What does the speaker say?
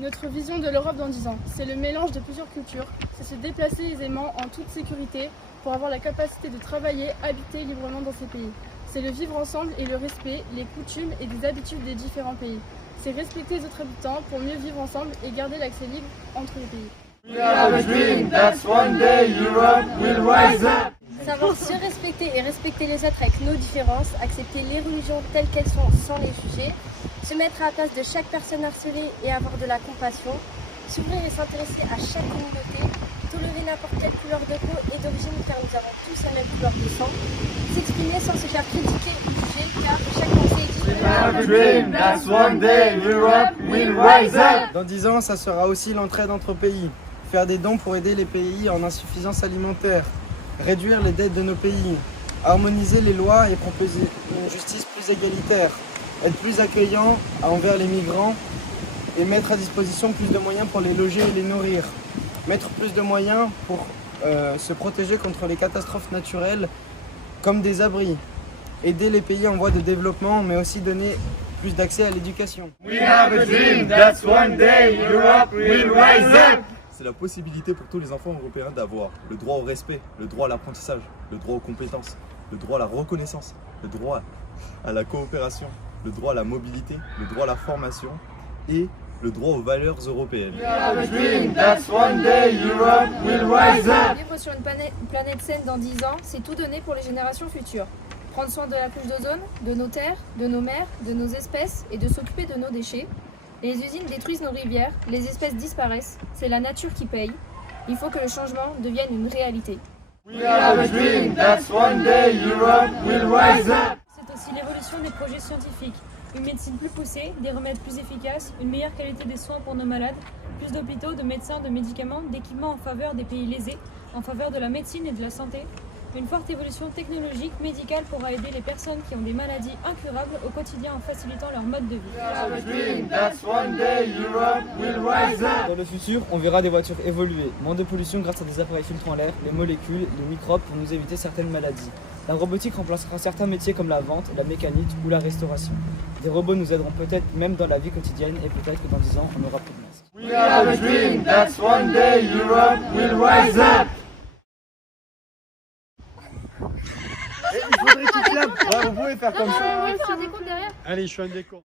Notre vision de l'Europe dans 10 ans, c'est le mélange de plusieurs cultures, c'est se déplacer aisément en toute sécurité pour avoir la capacité de travailler, habiter librement dans ces pays. C'est le vivre ensemble et le respect, les coutumes et des habitudes des différents pays. C'est respecter les autres habitants pour mieux vivre ensemble et garder l'accès libre entre les pays. We have a dream that one day Europe will rise up. Savoir se respecter et respecter les autres avec nos différences, accepter les religions telles qu'elles sont sans les juger, se mettre à la place de chaque personne harcelée et avoir de la compassion, s'ouvrir et s'intéresser à chaque communauté, tolérer n'importe quelle couleur de peau et d'origine car nous avons tous la même couleur de sang, s'exprimer sans se faire critiquer ou juger car chaque pensée est We have a dream that one day Europe will rise up. Dans 10 ans, ça sera aussi l'entraide entre pays. Faire des dons pour aider les pays en insuffisance alimentaire. Réduire les dettes de nos pays. Harmoniser les lois et proposer une justice plus égalitaire. Être plus accueillant envers les migrants et mettre à disposition plus de moyens pour les loger et les nourrir. Mettre plus de moyens pour se protéger contre les catastrophes naturelles comme des abris. Aider les pays en voie de développement mais aussi donner plus d'accès à l'éducation. We have a dream that one day Europe will rise up. C'est la possibilité pour tous les enfants européens d'avoir le droit au respect, le droit à l'apprentissage, le droit aux compétences, le droit à la reconnaissance, le droit à la coopération, le droit à la mobilité, le droit à la formation et le droit aux valeurs européennes. We have a dream that one day Europe will rise up. Vivre sur une planète saine dans 10 ans, c'est tout donner pour les générations futures. Prendre soin de la couche d'ozone, de nos terres, de nos mers, de nos espèces et de s'occuper de nos déchets. Les usines détruisent nos rivières, les espèces disparaissent, c'est la nature qui paye. Il faut que le changement devienne une réalité. We have a dream that one day Europe will rise up. C'est aussi l'évolution des projets scientifiques, une médecine plus poussée, des remèdes plus efficaces, une meilleure qualité des soins pour nos malades, plus d'hôpitaux, de médecins, de médicaments, d'équipements en faveur des pays lésés, en faveur de la médecine et de la santé. Une forte évolution technologique, médicale pourra aider les personnes qui ont des maladies incurables au quotidien en facilitant leur mode de vie. We have a dream that one day Europe will rise up. Dans le futur, on verra des voitures évoluer, moins de pollution grâce à des appareils filtrant l'air, les molécules, les microbes pour nous éviter certaines maladies. La robotique remplacera certains métiers comme la vente, la mécanique ou la restauration. Des robots nous aideront peut-être même dans la vie quotidienne et peut-être que dans 10 ans, on aura plus de masques. We have a dream that one day Europe will rise up. Il faudrait qu'il clappe. Ouais, vous pouvez faire comme ça. Faire un décompte derrière. Allez, je fais un décompte.